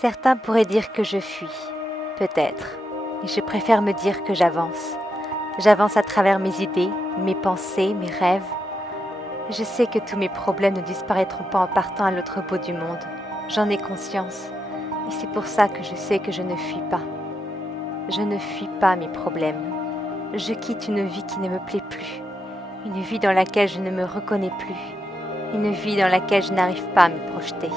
Certains pourraient dire que je fuis, peut-être, et je préfère me dire que j'avance. J'avance à travers mes idées, mes pensées, mes rêves. Je sais que tous mes problèmes ne disparaîtront pas en partant à l'autre bout du monde. J'en ai conscience, et c'est pour ça que je sais que je ne fuis pas. Je ne fuis pas mes problèmes. Je quitte une vie qui ne me plaît plus, une vie dans laquelle je ne me reconnais plus, une vie dans laquelle je n'arrive pas à me projeter.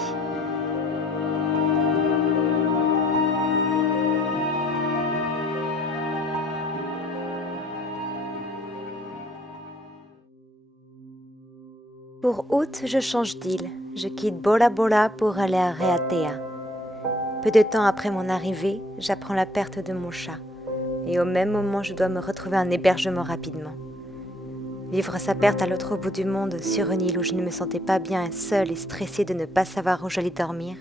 Pour août, je change d'île. Je quitte Bora Bora pour aller à Raiatea. Peu de temps après mon arrivée, j'apprends la perte de mon chat. Et au même moment, je dois me retrouver un hébergement rapidement. Vivre sa perte à l'autre bout du monde, sur une île où je ne me sentais pas bien, seule et stressée de ne pas savoir où j'allais dormir,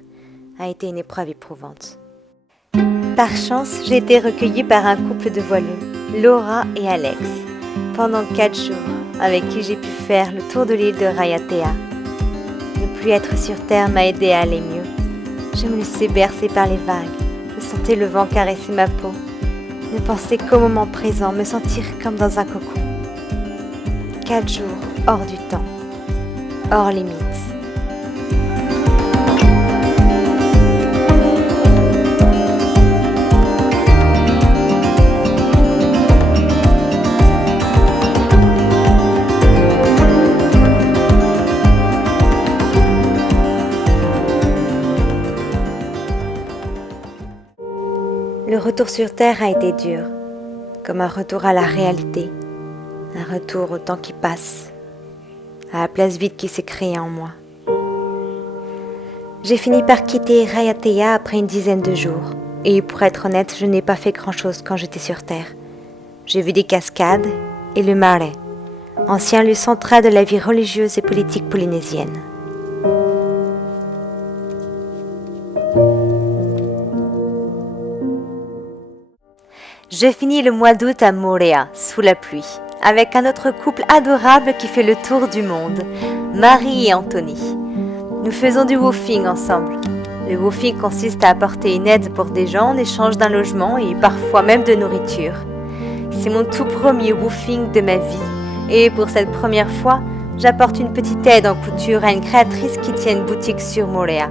a été une épreuve éprouvante. Par chance, j'ai été recueillie par un couple de voileux, Laura et Alex, pendant 4 jours, avec qui j'ai pu faire le tour de l'île de Raiatea. Ne plus être sur terre m'a aidé à aller mieux. Je me laissais bercer par les vagues, je sentais le vent caresser ma peau, ne penser qu'au moment présent, me sentir comme dans un cocon. 4 jours hors du temps, hors limite. Le retour sur Terre a été dur, comme un retour à la réalité, un retour au temps qui passe, à la place vide qui s'est créée en moi. J'ai fini par quitter Raiatea après une dizaine de jours, et pour être honnête, je n'ai pas fait grand-chose quand j'étais sur Terre. J'ai vu des cascades et le Mare, ancien lieu central de la vie religieuse et politique polynésienne. Je finis le mois d'août à Moorea, sous la pluie, avec un autre couple adorable qui fait le tour du monde, Marie et Anthony. Nous faisons du woofing ensemble. Le woofing consiste à apporter une aide pour des gens en échange d'un logement et parfois même de nourriture. C'est mon tout premier woofing de ma vie et pour cette première fois, j'apporte une petite aide en couture à une créatrice qui tient une boutique sur Moorea.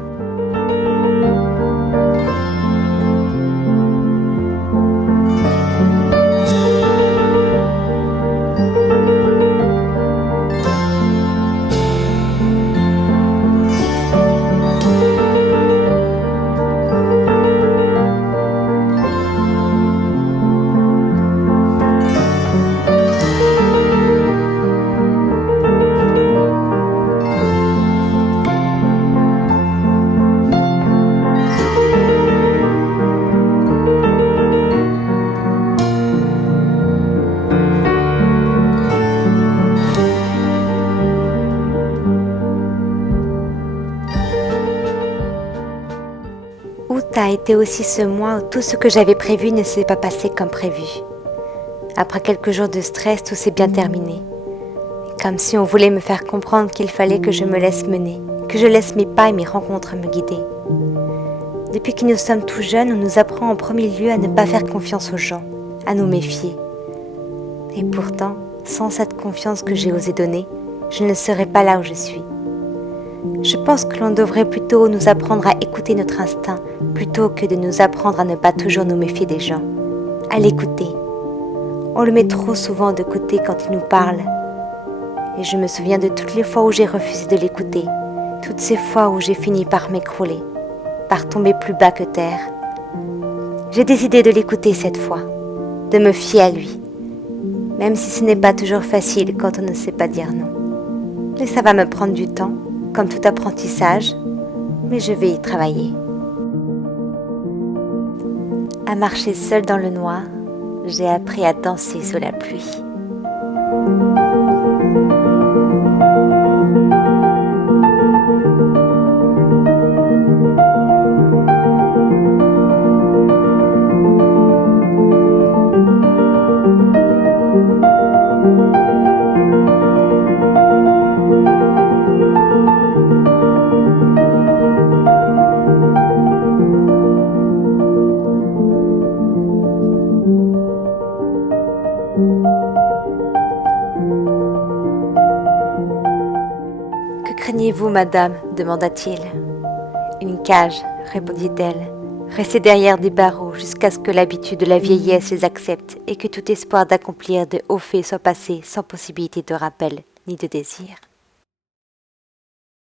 Août a été aussi ce mois où tout ce que j'avais prévu ne s'est pas passé comme prévu. Après quelques jours de stress, tout s'est bien terminé. Comme si on voulait me faire comprendre qu'il fallait que je me laisse mener, que je laisse mes pas et mes rencontres me guider. Depuis que nous sommes tout jeunes, on nous apprend en premier lieu à ne pas faire confiance aux gens, à nous méfier. Et pourtant, sans cette confiance que j'ai osé donner, je ne serais pas là où je suis. Je pense que l'on devrait plutôt nous apprendre à écouter notre instinct plutôt que de nous apprendre à ne pas toujours nous méfier des gens, à l'écouter. On le met trop souvent de côté quand il nous parle. Et je me souviens de toutes les fois où j'ai refusé de l'écouter, toutes ces fois où j'ai fini par m'écrouler, par tomber plus bas que terre. J'ai décidé de l'écouter cette fois, de me fier à lui, même si ce n'est pas toujours facile quand on ne sait pas dire non. Et ça va me prendre du temps, comme tout apprentissage, mais je vais y travailler. À marcher seule dans le noir, j'ai appris à danser sous la pluie. craignez-vous, madame demanda-t-il. Une cage, répondit-elle. Restez derrière des barreaux jusqu'à ce que l'habitude de la vieillesse les accepte et que tout espoir d'accomplir de hauts faits soit passé sans possibilité de rappel ni de désir.